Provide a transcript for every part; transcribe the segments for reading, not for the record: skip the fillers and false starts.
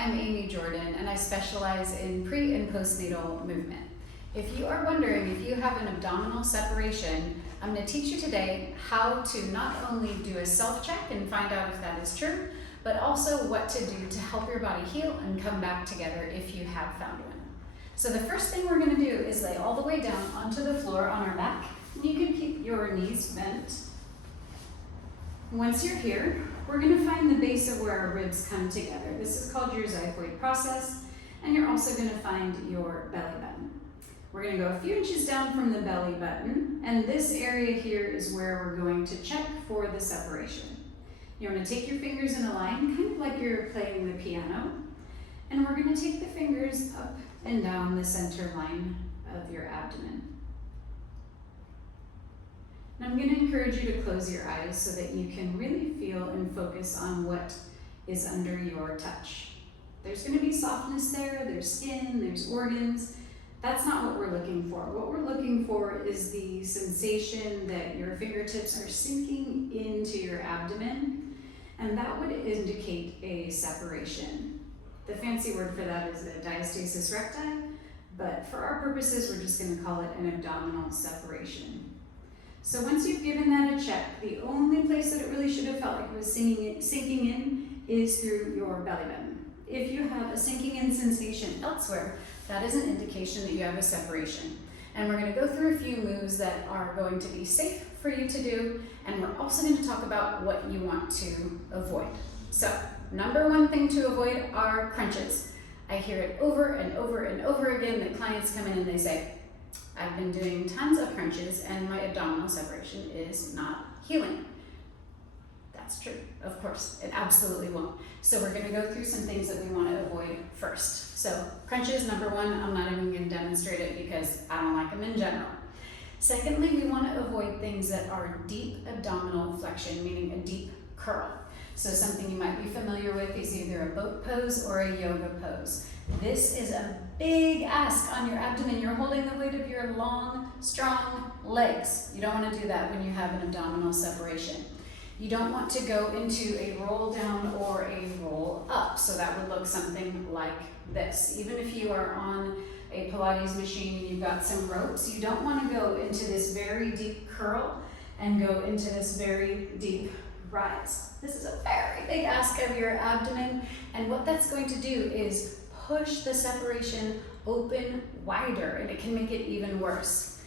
I'm Amy Jordan, and I specialize in pre- and postnatal movement. If you are wondering if you have an abdominal separation, I'm going to teach you today how to not only do a self-check and find out if that is true, but also what to do to help your body heal and come back together if you have found one. So the first thing we're going to do is lay all the way down onto the floor on our back. And you can keep your knees bent. Once you're here, we're going to find the base of where our ribs come together. This is called your xiphoid process, and you're also going to find your belly button. We're going to go a few inches down from the belly button, and this area here is where we're going to check for the separation. You're going to take your fingers in a line, kind of like you're playing the piano, and we're going to take the fingers up and down the center line of your abdomen. And I'm going to encourage you to close your eyes so that you can really feel and focus on what is under your touch. There's going to be softness there, there's skin, there's organs. That's not what we're looking for. What we're looking for is the sensation that your fingertips are sinking into your abdomen, and that would indicate a separation. The fancy word for that is a diastasis recti, but for our purposes, we're just going to call it an abdominal separation. So once you've given that a check, the only place that it really should have felt like it was sinking in is through your belly button. If you have a sinking in sensation elsewhere, that is an indication that you have a separation. And we're going to go through a few moves that are going to be safe for you to do, and we're also going to talk about what you want to avoid. So, number one thing to avoid are crunches. I hear it over and over and over again that clients come in and they say, I've been doing tons of crunches and my abdominal separation is not healing. That's true, of course, it absolutely won't. So we're going to go through some things that we want to avoid first. So crunches, number one, I'm not even going to demonstrate it because I don't like them in general. Secondly, we want to avoid things that are deep abdominal flexion, meaning a deep curl. So something you might be familiar with is either a boat pose or a yoga pose. This is a big ask on your abdomen. You're holding the weight of your long, strong legs. You don't want to do that when you have an abdominal separation. You don't want to go into a roll down or a roll up. So that would look something like this. Even if you are on a Pilates machine and you've got some ropes, you don't want to go into this very deep curl and go into this very deep rise. This is a very big ask of your abdomen, and what that's going to do is push the separation open wider, and it can make it even worse.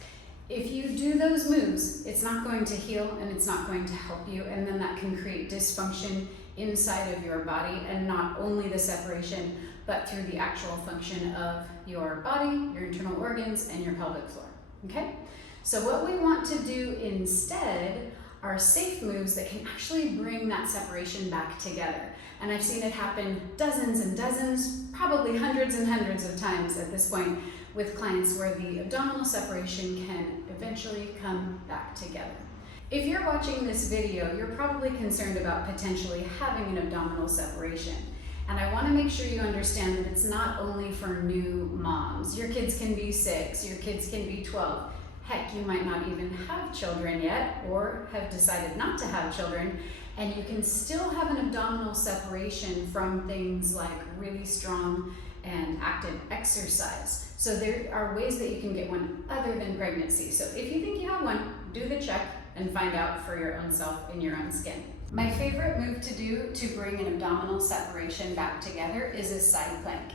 If you do those moves, it's not going to heal and it's not going to help you, and then that can create dysfunction inside of your body, and not only the separation, but through the actual function of your body, your internal organs, and your pelvic floor. Okay? So what we want to do instead are safe moves that can actually bring that separation back together. And I've seen it happen dozens and dozens, probably hundreds and hundreds of times at this point with clients where the abdominal separation can eventually come back together. If you're watching this video, you're probably concerned about potentially having an abdominal separation. And I want to make sure you understand that it's not only for new moms. Your kids can be 6, your kids can be 12. Heck, you might not even have children yet or have decided not to have children, and you can still have an abdominal separation from things like really strong and active exercise. So there are ways that you can get one other than pregnancy. So if you think you have one, do the check and find out for your own self in your own skin. My favorite move to do to bring an abdominal separation back together is a side plank.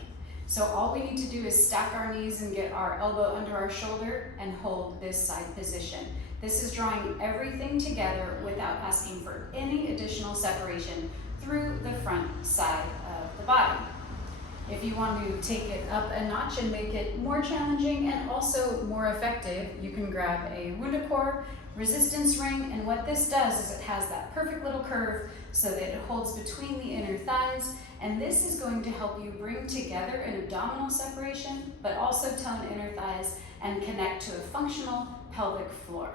So all we need to do is stack our knees and get our elbow under our shoulder and hold this side position. This is drawing everything together without asking for any additional separation through the front side of the body. If you want to take it up a notch and make it more challenging and also more effective, you can grab a WundaBar resistance ring, and what this does is it has that perfect little curve so that it holds between the inner thighs, and this is going to help you bring together an abdominal separation but also tone inner thighs and connect to a functional pelvic floor.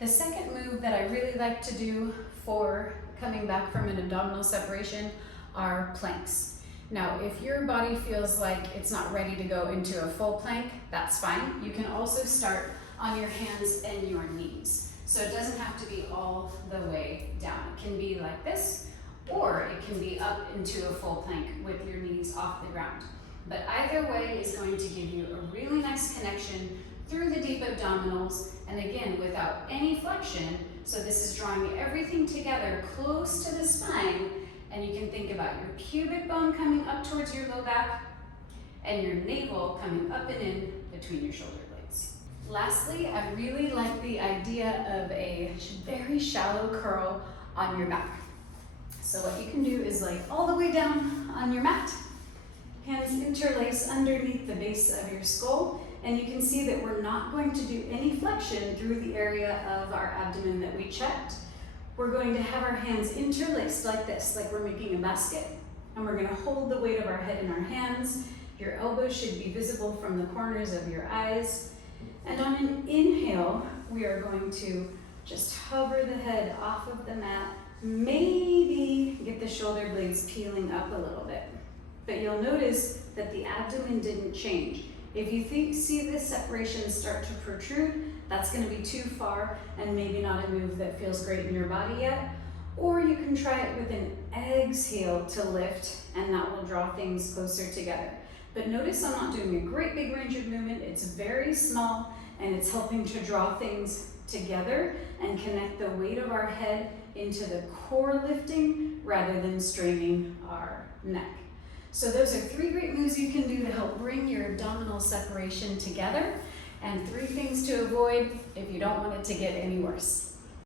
The second move that I really like to do for coming back from an abdominal separation are planks. Now, if your body feels like it's not ready to go into a full plank, that's fine. You can also start on your hands and your knees. So it doesn't have to be all the way down. It can be like this, or it can be up into a full plank with your knees off the ground. But either way is going to give you a really nice connection through the deep abdominals, and again, without any flexion. So this is drawing everything together close to the spine, and you can think about your pubic bone coming up towards your low back, and your navel coming up and in between your shoulder blades. Lastly, I really like the idea of a very shallow curl on your back. So what you can do is lay all the way down on your mat, hands interlace underneath the base of your skull, and you can see that we're not going to do any flexion through the area of our abdomen that we checked. We're going to have our hands interlaced like this, like we're making a basket, and we're going to hold the weight of our head in our hands. Your elbows should be visible from the corners of your eyes. And on an inhale, we are going to just hover the head off of the mat, maybe get the shoulder blades peeling up a little bit. But you'll notice that the abdomen didn't change. If you see this separation start to protrude, that's going to be too far and maybe not a move that feels great in your body yet. Or you can try it with an exhale to lift, and that will draw things closer together. But notice I'm not doing a great big range of movement. It's very small, and it's helping to draw things together and connect the weight of our head into the core lifting rather than straining our neck. So those are 3 great moves you can do to help bring your abdominal separation together, and 3 things to avoid if you don't want it to get any worse.